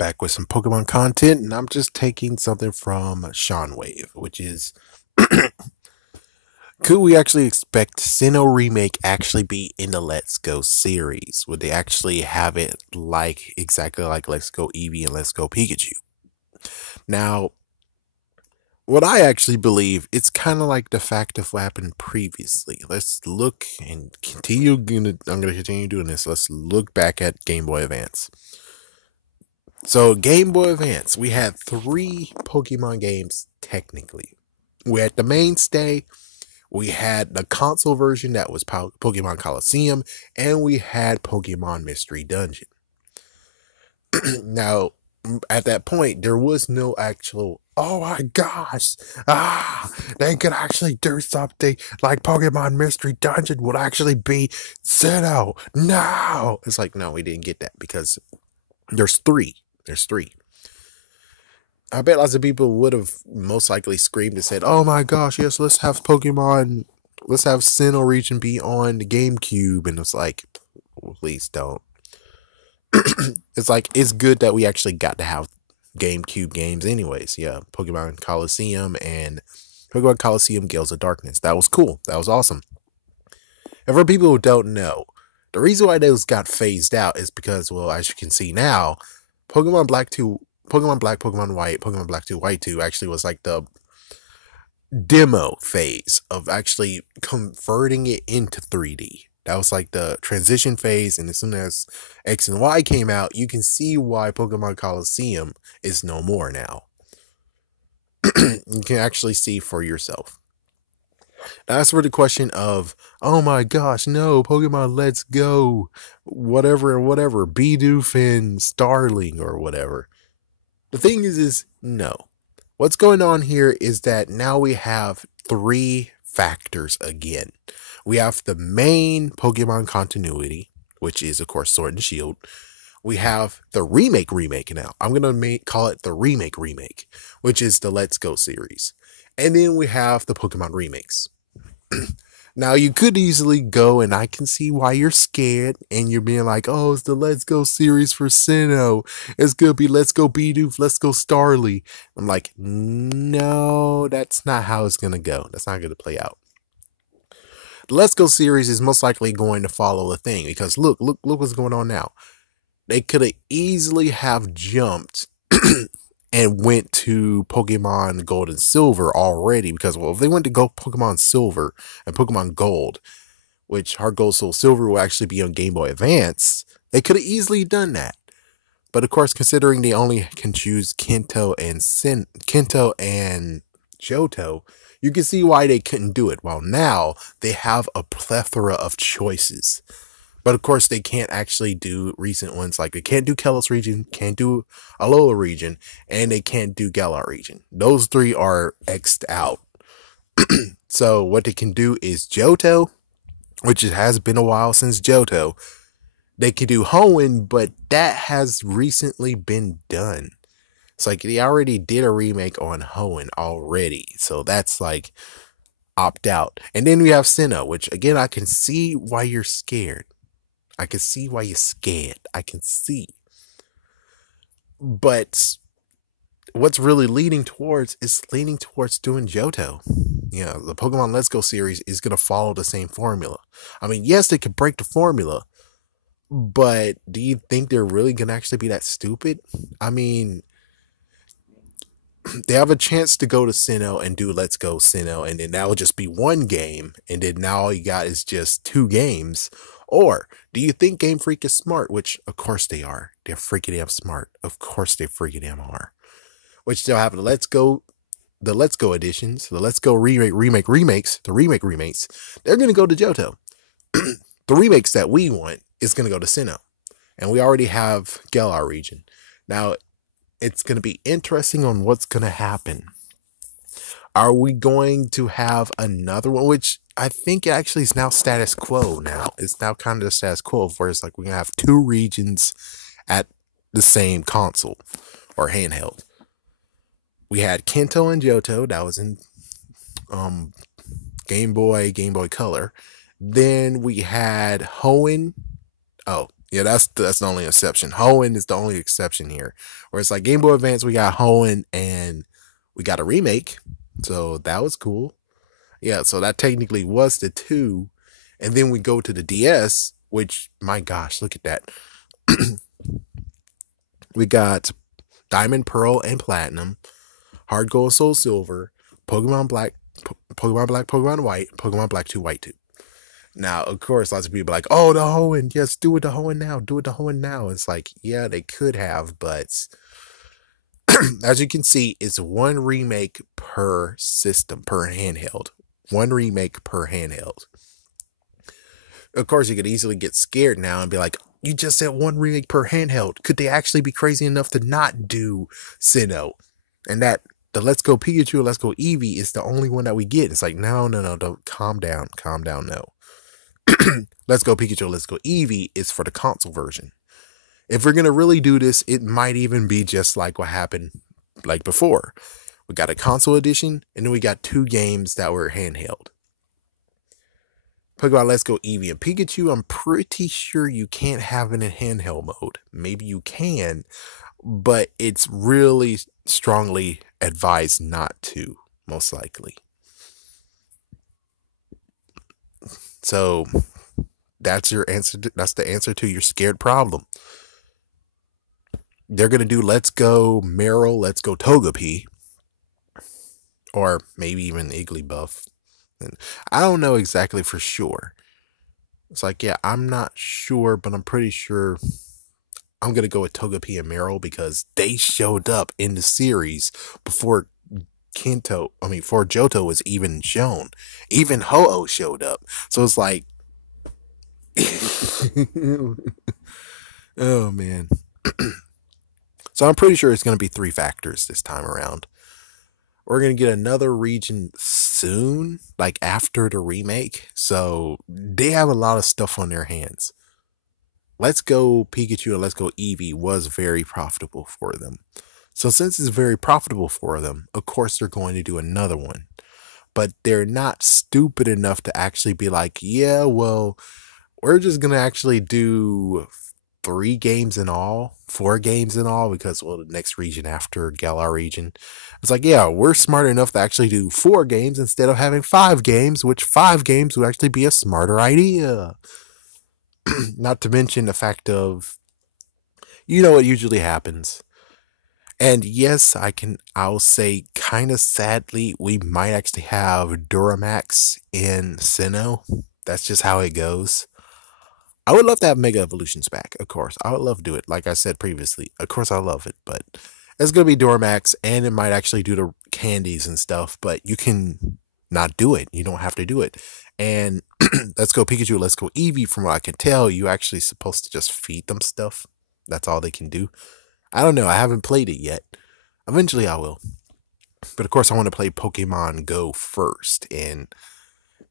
back with some Pokemon content, and I'm just taking something from Sean Wave, which is could we actually expect Sinnoh Remake actually be in the Let's Go series? Would they actually have it like exactly like Let's Go Eevee and Let's Go Pikachu? Now, what I actually believe, it's kind of like the fact of what happened previously. Let's look and continue. I'm gonna continue doing this. Let's look back at Game Boy Advance. So, Game Boy Advance, we had three Pokemon games technically. We had the mainstay, we had the console version that was Pokemon Coliseum, and we had Pokemon Mystery Dungeon. Now, at that point, there was no actual, oh my gosh, they could actually do something like Pokemon Mystery Dungeon would actually be Sinnoh. No! It's like, no, we didn't get that because there's three. There's three. I bet lots of people would have most likely screamed and said, "Oh my gosh, yes, let's have Pokemon, let's have Sinnoh region be on the GameCube." And it's like, please don't. It's like, it's good that we actually got to have GameCube games, anyways. Yeah, Pokemon Coliseum and Pokemon Coliseum Gales of Darkness. That was cool. That was awesome. And for people who don't know, the reason why those got phased out is because, well, as you can see now, Pokemon Black 2, Pokemon Black, Pokemon White, Pokemon Black 2, White 2 actually was like the demo phase of actually converting it into 3D. That was like the transition phase, and as soon as X and Y came out, you can see why Pokemon Coliseum is no more now. You can actually see for yourself. That's for the question of, oh my gosh, no, Pokemon Let's Go, whatever and whatever, Bidoof, Starling, or whatever. The thing is no. What's going on here is that now we have three factors again. We have the main Pokemon continuity, which is, of course, Sword and Shield. We have the remake now. I'm going to call it the remake, which is the Let's Go series. And then we have the Pokemon remakes. Now, you could easily go, and I can see why you're scared, and you're being like, oh, it's the Let's Go series for Sinnoh. It's going to be Let's Go Bidoof, Let's Go Starly. I'm like, no, that's not how it's going to go. That's not going to play out. The Let's Go series is most likely going to follow a thing, because look what's going on now. They could have easily have jumped and went to Pokemon Gold and Silver already, because, well, if they went to go Pokemon Silver and Pokemon Gold, which Heart Gold Soul Silver will actually be on Game Boy Advance, they could have easily done that. But of course, considering they only can choose Kanto and Johto, you can see why they couldn't do it. While now they have a plethora of choices. But of course, they can't actually do recent ones, like they can't do Kalos region, can't do Alola region, and they can't do Galar region. Those three are X'd out. So what they can do is Johto, which it has been a while since Johto. They could do Hoenn, but that has recently been done. It's like they already did a remake on Hoenn already, so that's like opt out. And then we have Sinnoh, which again, I can see why you're scared. I can see why you're scared. I can see. But what's really leading towards doing Johto. Yeah, the Pokemon Let's Go series is going to follow the same formula. I mean, yes, they could break the formula, but do you think they're really going to actually be that stupid? I mean, they have a chance to go to Sinnoh and do Let's Go Sinnoh, and then that will just be one game, and then now all you got is just two games. Or do you think Game Freak is smart? Which, of course they are. They're freaking damn smart. Of course they freaking damn are. Which they'll have the Let's Go editions, the Let's Go remakes, the remake remakes. They're going to go to Johto. The remakes that we want is going to go to Sinnoh. And we already have Galar region. Now, it's going to be interesting on what's going to happen. Are we going to have another one? Which I think actually is now status quo now. It's now kind of the status quo where it's like we're going to have two regions at the same console or handheld. We had Kanto and Johto. That was in Game Boy Color. Then we had Hoenn. Oh, Yeah, that's the only exception. Hoenn is the only exception here. Where it's like Game Boy Advance, we got Hoenn and we got a remake. So that was cool. Yeah, so that technically was the two. And then we go to the DS, which my gosh, look at that. We got Diamond, Pearl, and Platinum, Hard Gold, Soul Silver, Pokemon Black, Pokemon Black, Pokemon White, Pokemon Black 2, White 2. Now, of course, lots of people are like, oh, the Hoenn, yes, do it the Hoenn now, do it the Hoenn now. It's like, yeah, they could have, but as you can see, it's one remake per system, per handheld. One remake per handheld. Of course, you could easily get scared now and be like, you just said one remake per handheld. Could they actually be crazy enough to not do Sinnoh? And that the Let's Go Pikachu, Let's Go Eevee is the only one that we get. It's like, no, no, no, don't calm down, no. Let's Go Pikachu, Let's Go Eevee is for the console version. If we're gonna really do this, it might even be just like what happened like before. We got a console edition, and then we got two games that were handheld. Pokemon Let's Go Eevee and Pikachu, I'm pretty sure you can't have it in handheld mode. Maybe you can, but it's really strongly advised not to, most likely. So that's your answer. That's the answer to your scared problem. They're gonna do Let's Go Meryl, Let's Go Togepi, or maybe even Igglybuff. And I don't know exactly for sure. It's like, yeah, I'm not sure, but I'm pretty sure I'm gonna go with Togepi and Meryl because they showed up in the series before before Johto was even shown. Even Ho-Oh showed up. So it's like, oh man. So I'm pretty sure it's gonna be three factors this time around. We're gonna get another region soon, like after the remake. So they have a lot of stuff on their hands. Let's Go Pikachu and Let's Go Eevee was very profitable for them. So since it's very profitable for them, of course they're going to do another one. But they're not stupid enough to actually be like, yeah, well, we're just gonna actually do 3 games in all, 4 games in all, because well, the next region after Galar region. It's like, yeah, we're smart enough to actually do 4 games instead of having 5 games, which 5 games would actually be a smarter idea. Not to mention the fact of, you know what usually happens. And yes, I'll say kind of sadly, we might actually have Duramax in Sinnoh. That's just how it goes. I would love to have Mega Evolutions back, of course. I would love to do it. Like I said previously, of course I love it, but it's gonna be Duramax, and it might actually do the candies and stuff. But you can not do it. You don't have to do it. And Let's Go Pikachu, Let's Go Eevee. From what I can tell, you actually supposed to just feed them stuff. That's all they can do. I don't know. I haven't played it yet. Eventually, I will. But of course, I want to play Pokemon Go first, and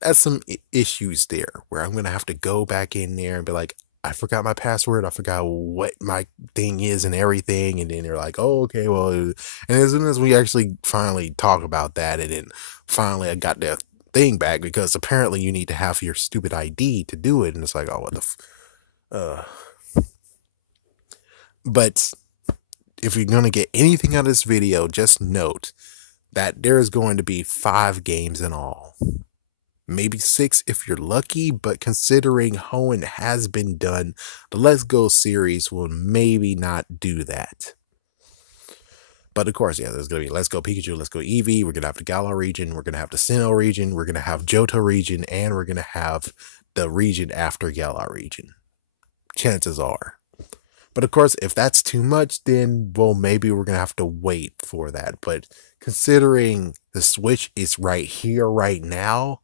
that's some issues there where I'm gonna have to go back in there and be like, I forgot my password, I forgot what my thing is and everything, and then they're like, oh, okay, well, and as soon as we actually finally talk about that, and then finally I got the thing back because apparently you need to have your stupid ID to do it, and it's like, oh, what the, but if you're gonna get anything out of this video, just note that there is going to be 5 games in all. Maybe 6 if you're lucky, but considering Hoenn has been done, the Let's Go series will maybe not do that. But of course, yeah, there's going to be Let's Go Pikachu, Let's Go Eevee, we're going to have the Galar region, we're going to have the Sinnoh region, we're going to have Johto region, and we're going to have the region after Galar region. Chances are. But of course, if that's too much, then, well, maybe we're going to have to wait for that. But considering the Switch is right here, right now,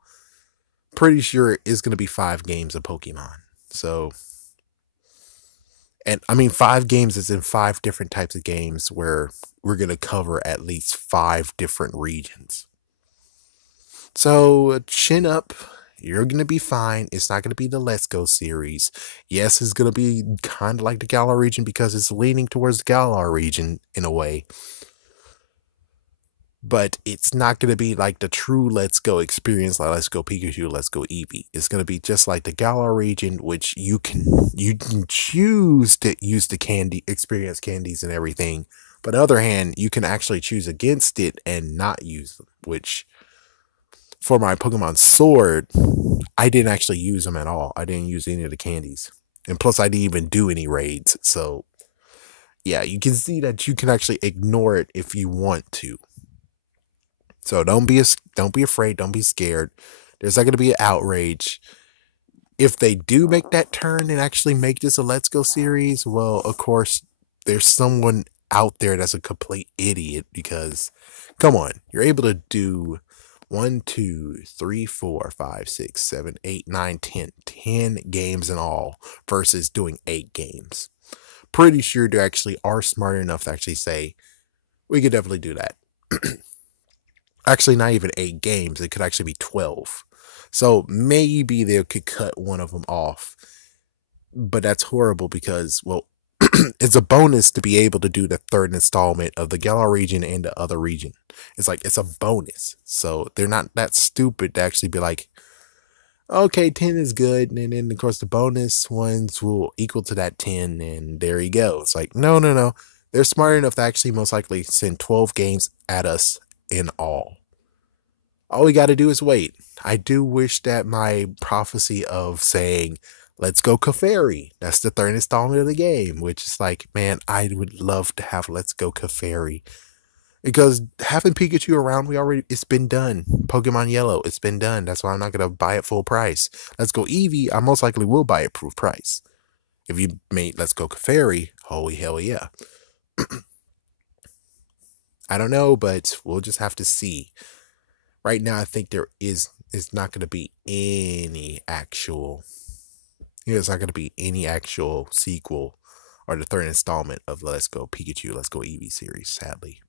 pretty sure it's going to be 5 games of Pokemon. So, and I mean, 5 games is in 5 different types of games where we're going to cover at least 5 different regions. So, chin up. You're going to be fine. It's not going to be the Let's Go series. Yes, it's going to be kind of like the Galar region because it's leaning towards the Galar region in a way. but it's not going to be like the true Let's Go experience, like Let's Go Pikachu, Let's Go Eevee. It's going to be just like the Galar region, which you can choose to use the candy experience candies and everything. But on the other hand, you can actually choose against it and not use them, which for my Pokemon Sword, I didn't actually use them at all. I didn't use any of the candies. And plus, I didn't even do any raids. So, yeah, you can see that you can actually ignore it if you want to. So don't be afraid, don't be scared. There's not going to be an outrage. If they do make that turn and actually make this a Let's Go series, well, of course, there's someone out there that's a complete idiot because, come on, you're able to do 1, 2, 3, 4, 5, 6, 7, 8, 9, 10, 10 games in all versus doing 8 games. Pretty sure they actually are smart enough to actually say, we could definitely do that. Actually, not even 8 games, it could actually be 12. So maybe they could cut one of them off. But that's horrible because, well, it's a bonus to be able to do the third installment of the Galar region and the other region. It's like, it's a bonus. So they're not that stupid to actually be like, okay, 10 is good. And then, of course, the bonus ones will equal to that 10. And there you go. It's like, no, no, no. They're smart enough to actually most likely send 12 games at us in all we got to do is wait. I do wish that my prophecy of saying, let's go Kafari, that's the third installment of the game, which is like, man, I would love to have Let's Go Kafari. Because having Pikachu around, it's been done. Pokemon Yellow, it's been done. That's why I'm not going to buy it full price. Let's Go Eevee, I most likely will buy it full price. If you made Let's Go Kafari, holy hell yeah. I don't know, but we'll just have to see. Right now, I think is not going to be any actual. There's not going to be any actual sequel or the third installment of Let's Go Pikachu, Let's Go Eevee series. Sadly.